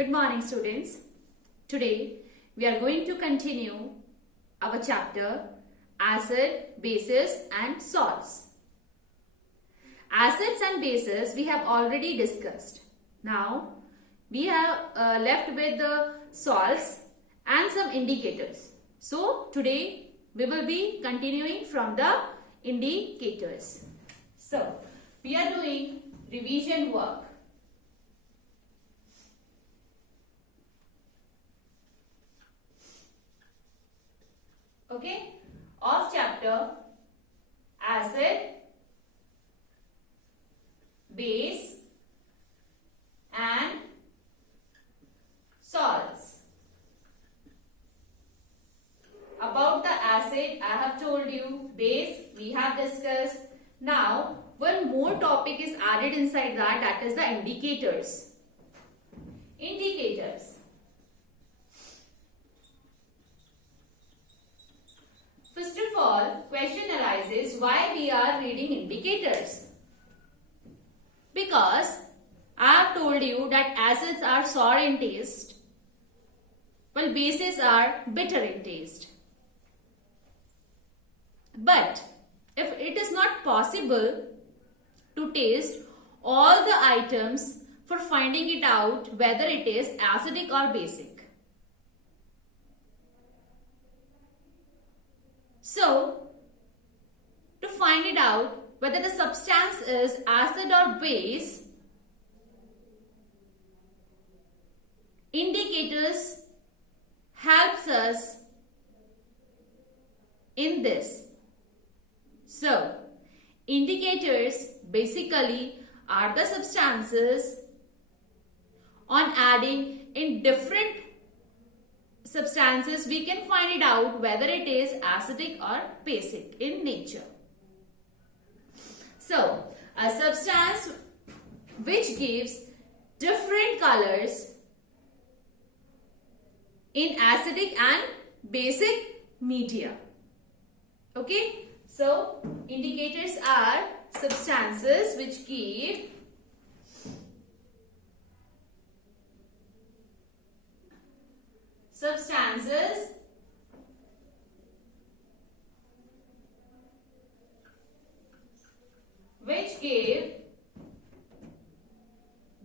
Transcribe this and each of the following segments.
Good morning, students. Today we are going to continue our chapter Acid, Bases and Salts. Acids and bases we have already discussed. Now we have left with the salts and some indicators. So today we will be continuing from the indicators. So we are doing revision work. Okay, of chapter acid, base and salts. About the acid I have told you, base we have discussed. Now one more topic is added inside that is the indicators. Indicators. First of all, question arises why we are reading indicators. Because I have told you that acids are sour in taste, while bases are bitter in taste. But if it is not possible to taste all the items for finding it out whether it is acidic or basic. So, to find it out whether the substance is acid or base, indicators helps us in this. So, indicators basically are the substances on adding in different substances we can find it out whether it is acidic or basic in nature. So, a substance which gives different colors in acidic and basic media. Okay, so indicators are substances which give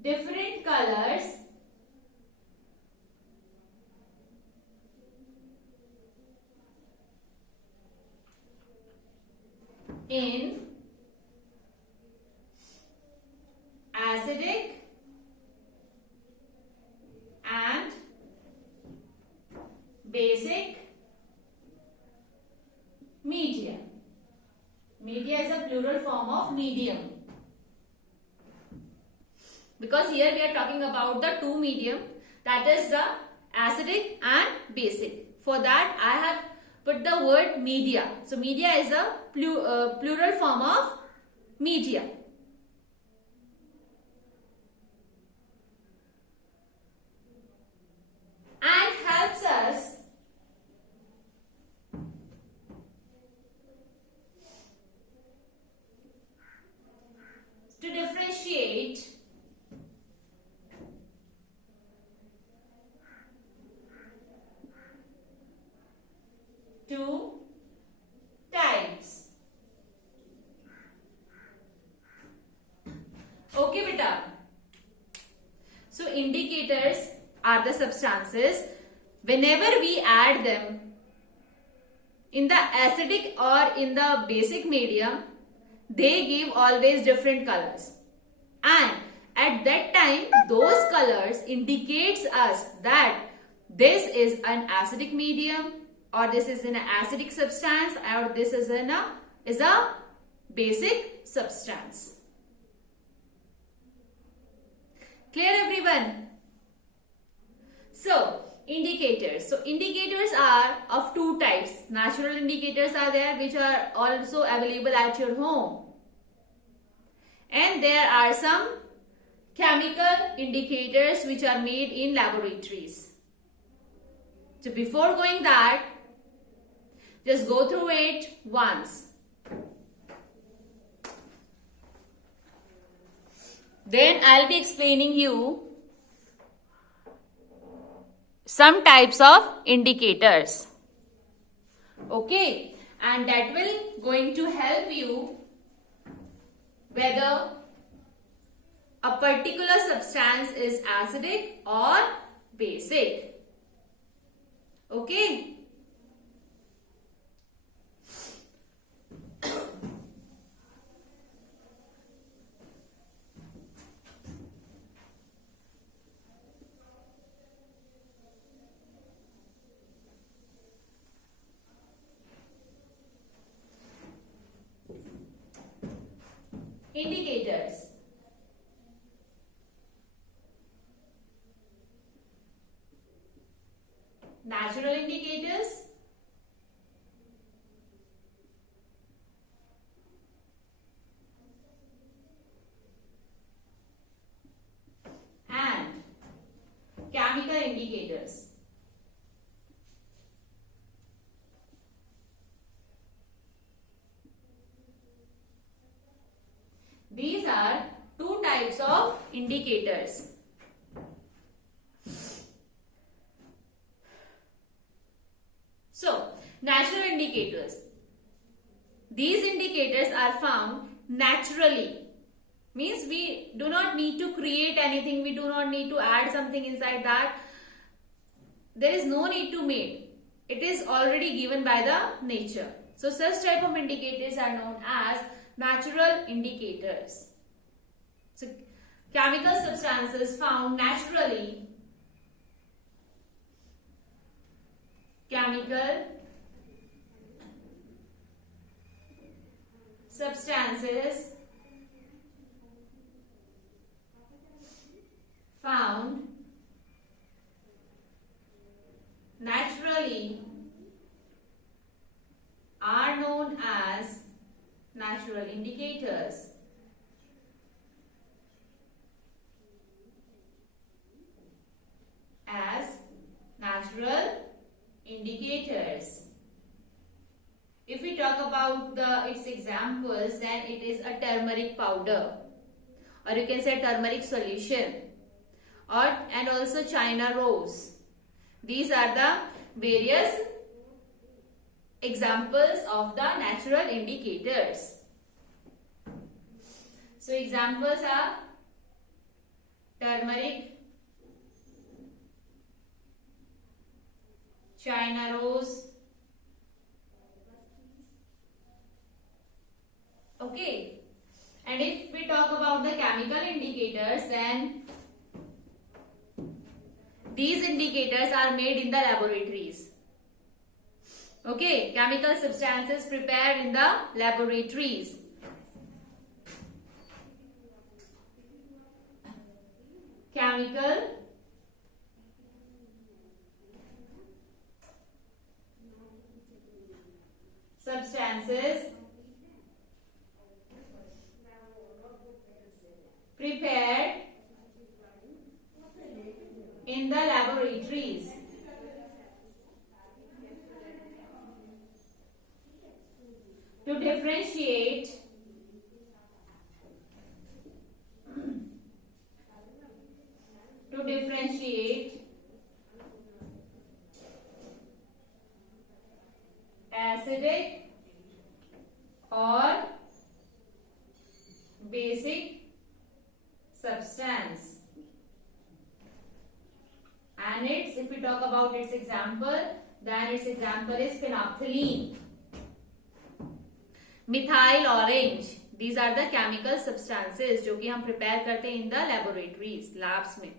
different colors in acidic and basic media. Media is a plural form of medium. Because here we are talking about the two medium, that is the acidic and basic. For that I have put the word media. So media is a plural form of media. And helps us to differentiate two types. Okay, beta. So indicators are the substances whenever we add them in the acidic or in the basic medium, they give always different colors, and at that time those colors indicates us that this is an acidic medium, or this is an acidic substance, or this is a basic substance. Clear, everyone? So indicators. So indicators are of two types. Natural indicators are there which are also available at your home, and there are some chemical indicators which are made in laboratories. So before going that, just go through it once. Then I'll be explaining you some types of indicators. Okay, and that will going to help you whether a particular substance is acidic or basic. Okay. Indicators. Natural indicators, and chemical indicators. These are two types of indicators. So, natural indicators. These indicators are found naturally. Means we do not need to create anything. We do not need to add something inside that. There is no need to make. It is already given by the nature. So, such type of indicators are known as natural indicators. So, chemical substances found naturally. Chemical substances found naturally are known as natural indicators. As natural indicators. If we talk about its examples, then it is a turmeric powder, or you can say turmeric solution, and also China rose. These are the various examples of the natural indicators. So examples are turmeric, China rose. Okay. And if we talk about the chemical indicators, then these indicators are made in the laboratories. Okay. Chemical substances prepared in the laboratories. Chemical substances prepared in the laboratories. To differentiate acidic or basic substance. And if we talk about its example, then its example is phenolphthalein, methyl orange. These are the chemical substances जो कि हम prepare करते हैं in the laboratories, labs में,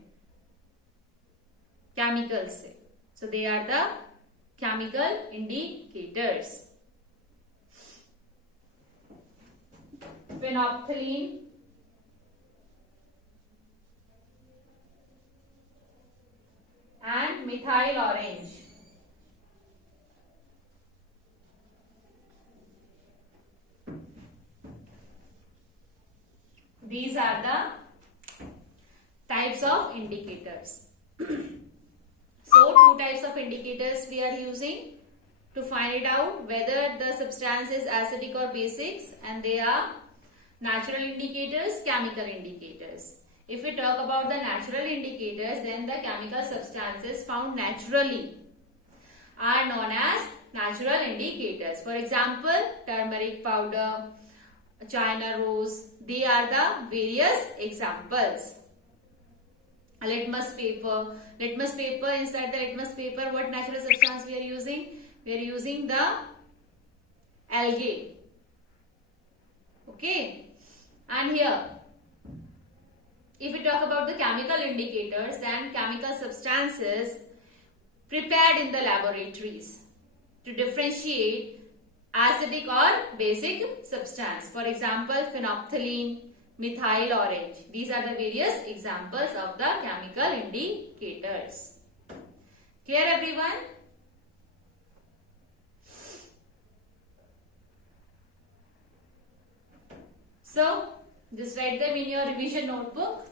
chemicals से. So they are the chemical indicators. Phenolphthalein, and methyl orange. These are the types of indicators. So, two types of indicators we are using to find it out whether the substance is acidic or basic, and they are natural indicators, chemical indicators. If we talk about the natural indicators, then the chemical substances found naturally are known as natural indicators. For example, turmeric powder, China rose, they are the various examples. A litmus paper. Litmus paper, inside the litmus paper, what natural substance we are using? We are using the algae. Okay. And here, if we talk about the chemical indicators, then chemical substances prepared in the laboratories to differentiate acidic or basic substance. For example, phenolphthalein, methyl orange. These are the various examples of the chemical indicators. Clear, everyone? So, just write them in your revision notebook.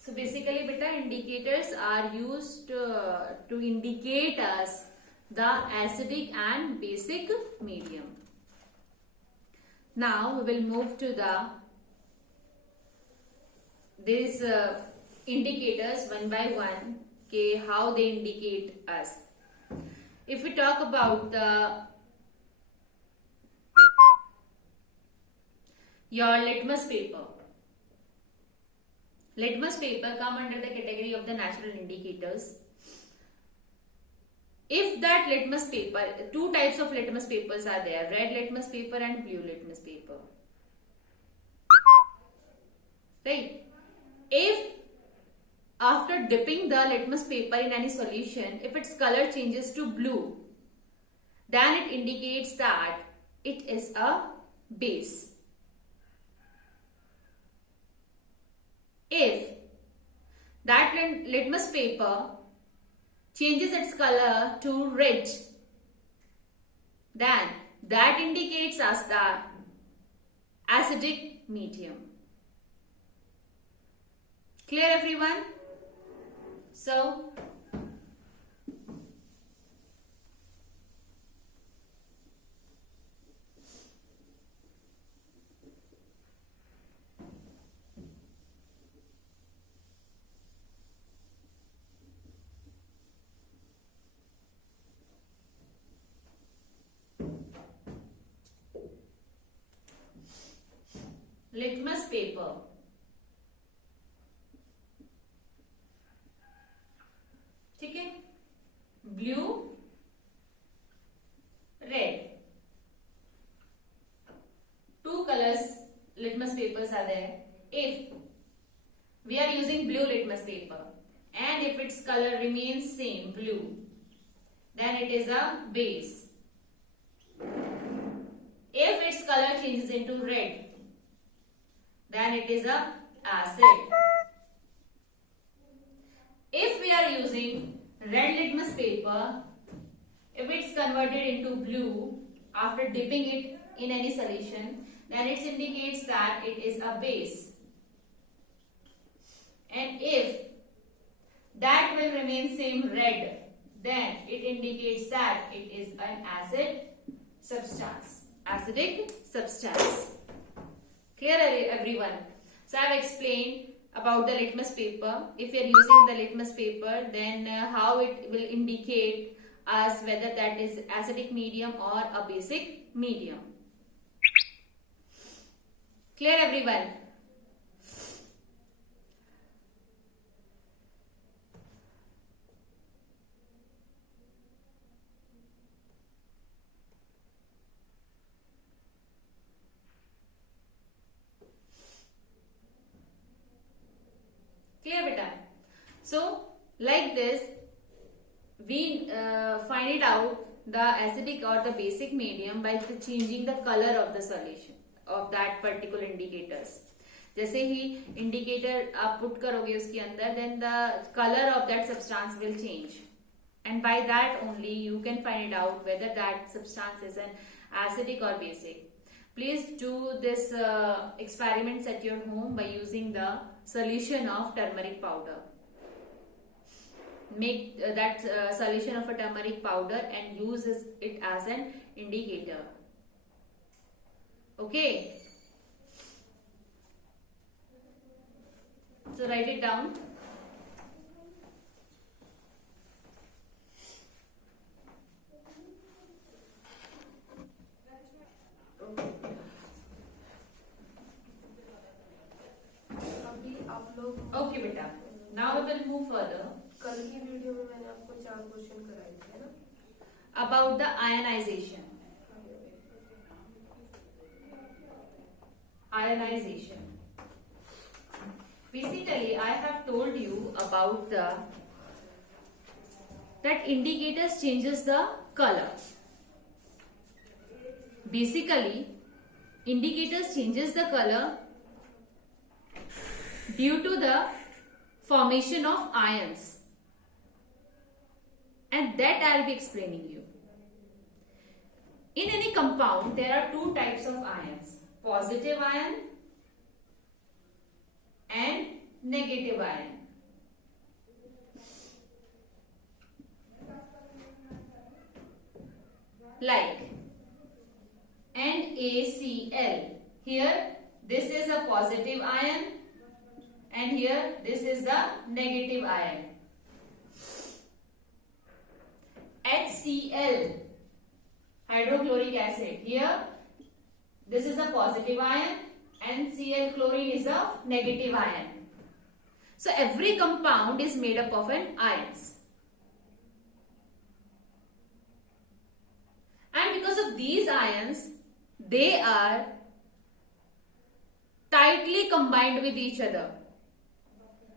So basically, beta, indicators are used to indicate us the acidic and basic medium. Now we will move to these indicators one by one. Okay, how they indicate us. If we talk about your litmus paper. Litmus paper come under the category of the natural indicators. If that litmus paper, two types of litmus papers are there, red litmus paper and blue litmus paper. Right? If after dipping the litmus paper in any solution, if its color changes to blue, then it indicates that it is a base. If that litmus paper changes its color to red, then that indicates us the acidic medium. Clear, everyone? So, litmus paper. ठीक है, blue, red, two colors litmus papers are there. If we are using blue litmus paper and if its color remains same, blue, then it is a base. If its color changes into red, then it is a acid. If we are using red litmus paper, if it's converted into blue after dipping it in any solution, then it indicates that it is a base. And if that will remain same red, then it indicates that it is an acid substance, acidic substance. Clear, everyone? So I have explained about the litmus paper. If you are using the litmus paper, then how it will indicate us whether that is acidic medium or a basic medium. Clear, everyone? So like this we find it out the acidic or the basic medium by changing the color of the solution of that particular indicators. जैसे ही indicator आप put करोगे उसके अंदर, then the colour of that substance will change, and by that only you can find it out whether that substance is an acidic or basic. Please do this experiments at your home by using the solution of turmeric powder. Make that solution of a turmeric powder and use it as an indicator. Okay, so write it down. अभी आप लोग Okay बेटा, now we will move further. कल की video में मैंने आपको 4 question कराए थे ना, About the ionization. Ionization. Basically, I have told you about that indicators changes the color. Basically, indicators changes the color due to the formation of ions, and that I'll be explaining you. In any compound, there are two types of ions: positive ion and negative ion. Like NaCl. Here, this is a positive ion, and here, this is the negative ion. HCl, hydrochloric acid. Here, this is a positive ion, and Cl chlorine is a negative ion. So every compound is made up of an ions. And because of these ions, they are tightly combined with each other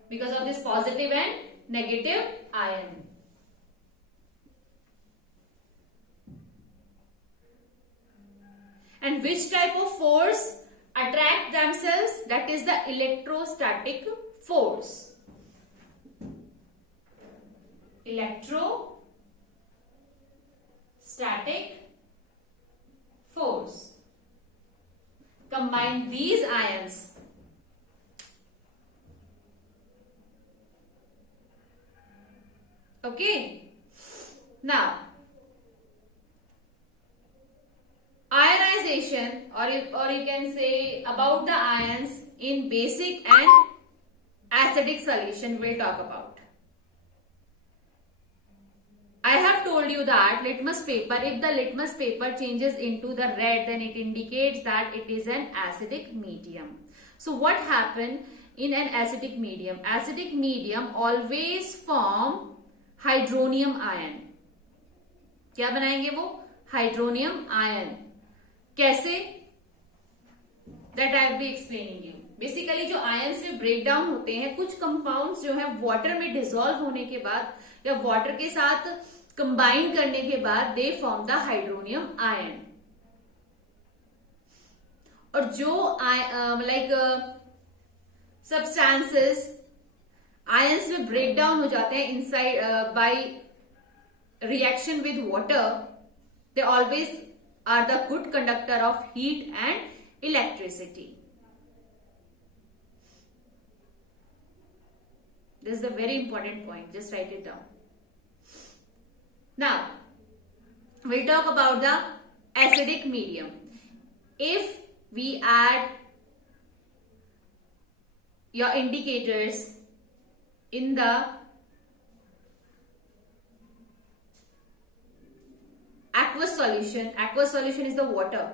because of this positive and negative ion. And which type of force attract themselves? That is the electrostatic force. Electrostatic force. Combine these ions. Okay. Now, ionization, or you can say about the ions in basic and acidic solution we'll talk about. I have told you that litmus paper, if the litmus paper changes into the red, then it indicates that it is an acidic medium. So what happens in an acidic medium? Acidic medium always form hydronium ion. क्या बनाएंगे वो? Hydronium ion. कैसे? That I will be explaining you. Basically जो ions में break down होते हैं, कुछ compounds जो है वाटर में डिसॉल्व होने के बाद या वाटर के साथ कंबाइन करने के बाद they form the hydronium ion. और जो सब्सटेंसेस आयंस में ब्रेक डाउन हो जाते हैं inside by reaction with water, they always are the good conductor of heat and electricity. This is a very important point. Just write it down. Now, we'll talk about the acidic medium. If we add your indicators in the aqueous solution is the water.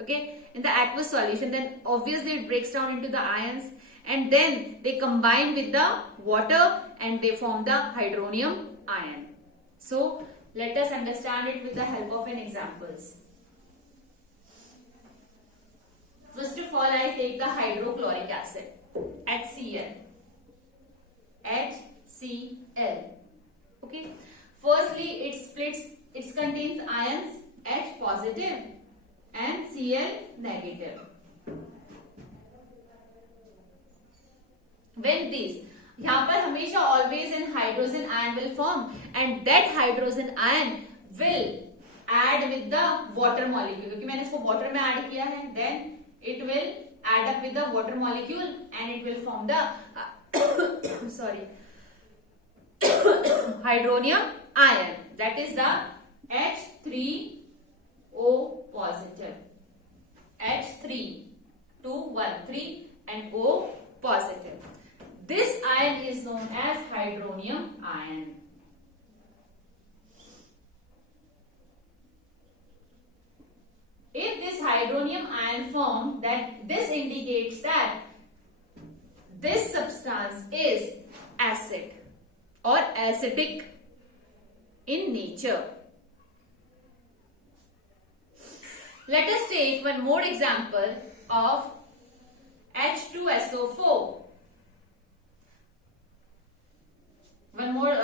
Okay, in the aqueous solution, then obviously it breaks down into the ions, and then they combine with the water and they form the hydronium ion. So let us understand it with the help of an examples. First of all, I take the hydrochloric acid, HCl. Cl. Okay. Firstly, it contains ions H positive and Cl negative. When these, यहाँ पर हमेशा always an hydrogen ion will form and that hydrogen ion will add with the water molecule, क्योंकि मैंने इसको water में add किया है, then it will add up with the water molecule and it will form the sorry hydronium ion, that is the H3O positive, H3 2 1 3 and O positive. This ion is known as hydronium ion. If this hydronium ion formed, then this indicates that this substance is acid or acidic in nature. Let us take one more example of H2SO4. One more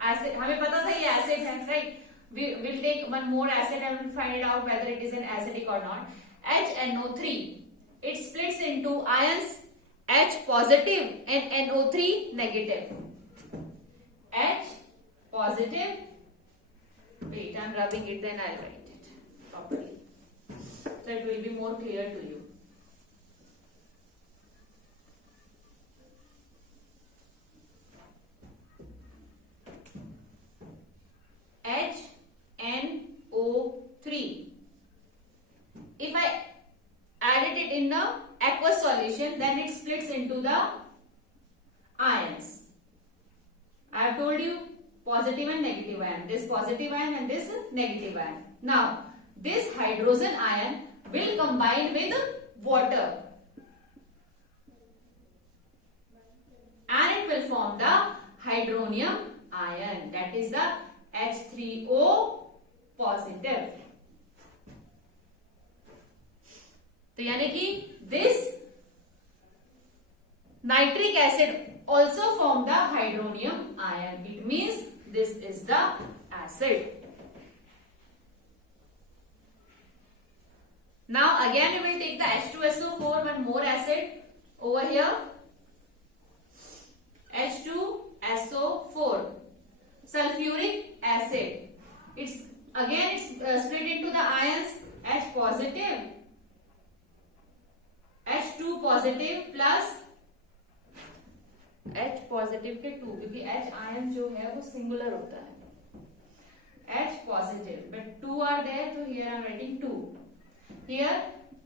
acid. हमें पता था ये acid है, right? We will take one more acid and we'll find it out whether it is an acidic or not. HNO3. It splits into ions H positive and NO3 negative. H positive. Wait, I'm rubbing it, then I'll write it properly, so it will be more clear to you. HNO3. If I added it in the aqueous solution, then it splits into the ions. I have told you positive and negative ion. This positive ion and this negative ion. Now, this hydrogen ion will combine with water and it will form the hydronium ion, that is the H3O positive. तो यानी कि this nitric acid also form the hydronium ion. It means this is the acid. Now again we will take the H2SO4, one more acid over here. H2SO4, sulfuric acid. It's split into the ions H positive, H2 positive plus H positive के 2, क्योंकि H ion जो है वो singular होता है. H positive, but 2 are there, so here I am writing 2. Here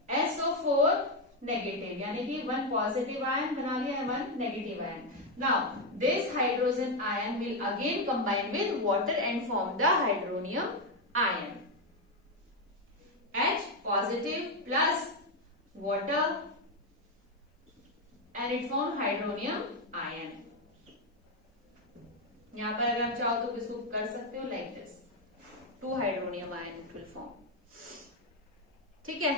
SO4 negative, यानी कि 1 positive ion बना लिया है, 1 negative ion. Now this hydrogen ion will again combine with water and form the hydronium ion. H positive plus water and it forms hydronium ion. यहाँ पर अगर आप चाहो तो इसको कर सकते हो like this. 2 hydronium ion it will form. ठीक है?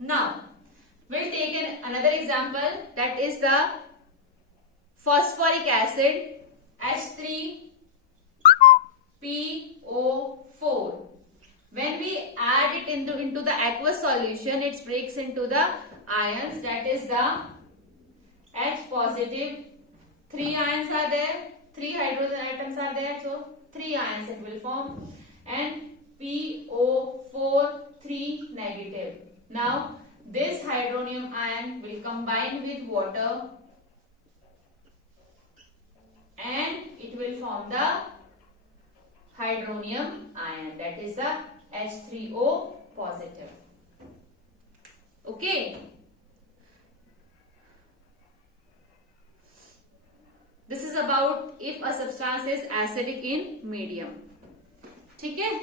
Now we'll take another example, that is the phosphoric acid H3PO4. When we add it into the aqueous solution, it breaks into the ions, that is the H positive. 3 ions are there, 3 hydrogen atoms are there, so 3 ions it will form, and PO4 3 negative. Now this hydronium ion will combine with water and it will form the hydronium ion, that is the H3O positive. Okay. This is about if a substance is acidic in medium. ठीक है?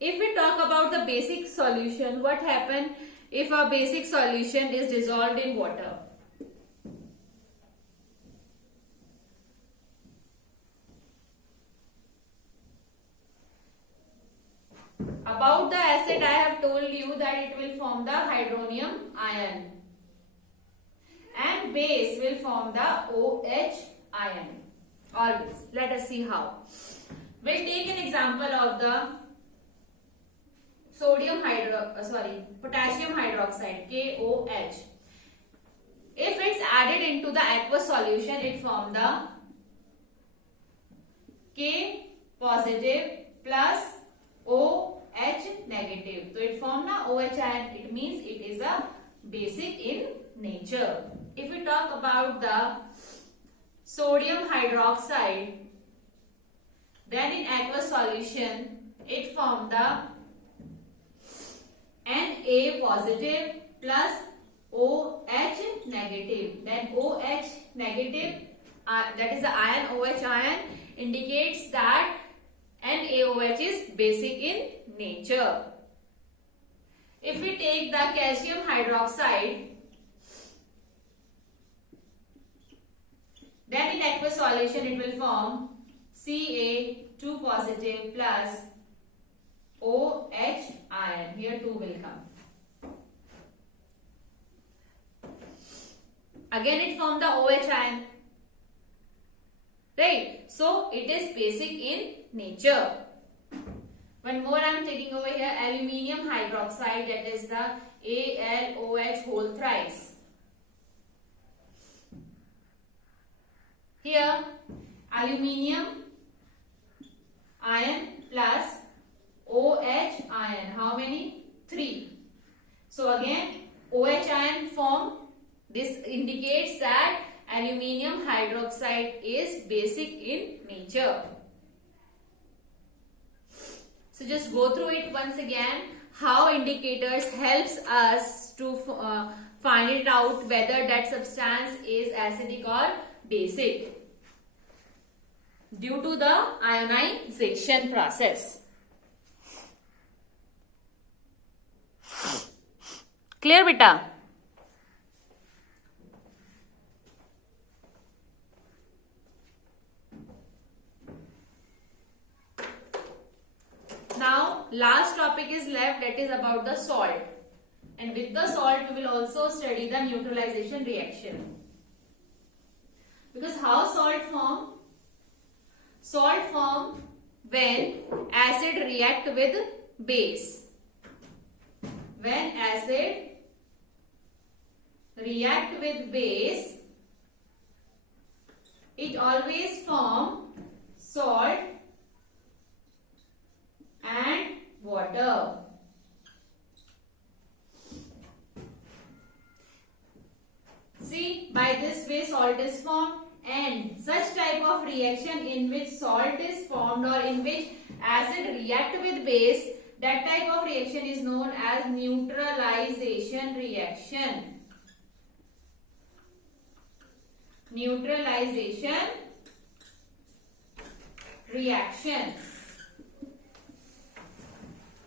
If we talk about the basic solution, what happens if a basic solution is dissolved in water? About the acid, I have told you that it will form the hydronium ion. And base will form the OH ion. Always. Let us see how. We'll take an example of the potassium hydroxide, KOH. If it's added into the aqueous solution, it forms the K positive plus OH negative. So it forms the OH ion. It means it is a basic in nature. If we talk about the sodium hydroxide, then in aqueous solution it forms the Na positive plus OH negative. Then OH negative, that is the ion OH ion, indicates that NaOH is basic in nature. If we take the calcium hydroxide, then in aqueous solution it will form Ca2 positive plus OH ion. Here 2 will come. Again it forms the OH ion. Right? So it is basic in nature. One more I am taking over here, aluminium hydroxide, that is the AlOH whole thrice. Here aluminium ion plus OH ion. How many? 3. So again OH ion form. This indicates that aluminium hydroxide is basic in nature. So just go through it once again, how indicators helps us to find it out whether that substance is acidic or basic due to the ionization process. Clear, beta? Now last topic is left, that is about the salt, and with the salt we will also study the neutralization reaction. Because how salt form? Salt form when acid react with base. When acid react with base, it always form salt and water. See, by this way salt is formed, and such type of reaction in which salt is formed or in which acid react with base, that type of reaction is known as neutralization reaction. Neutralization reaction.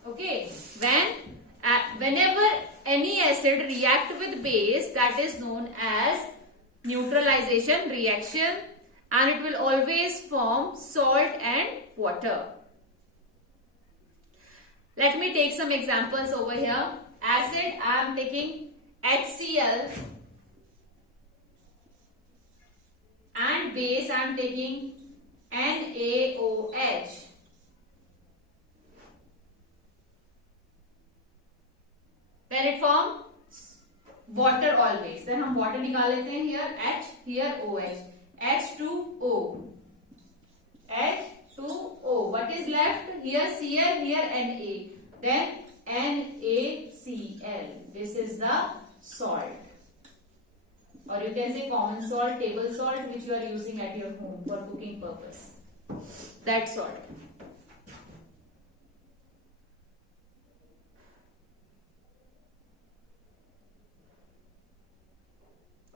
Okay, whenever any acid react with base, that is known as neutralization reaction, and it will always form salt and water. Let me take some examples over here. Acid, I am taking HCl, and base I am taking NaOH. Then it forms water always. Then हम water निकाल लेते हैं. Here H, here OH. H2O. H2O. What is left? Here Cl, here Na. Then NaCl. This is the salt. Or you can say common salt, table salt, which you are using at your home for cooking purpose. That salt.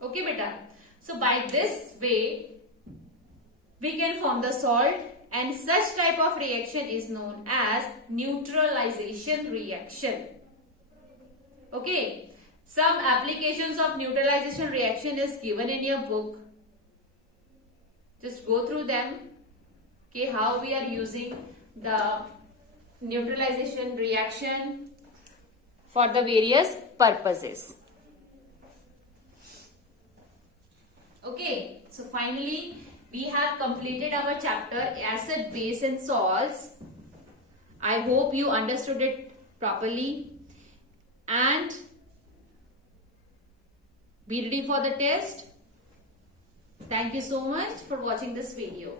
Okay, beta. So by this way, we can form the salt, and such type of reaction is known as neutralization reaction. Okay. Some applications of neutralization reaction is given in your book. Just go through them. Okay, how we are using the neutralization reaction for the various purposes. Okay, so finally we have completed our chapter acid, base and salts. I hope you understood it properly and be ready for the test. Thank you so much for watching this video.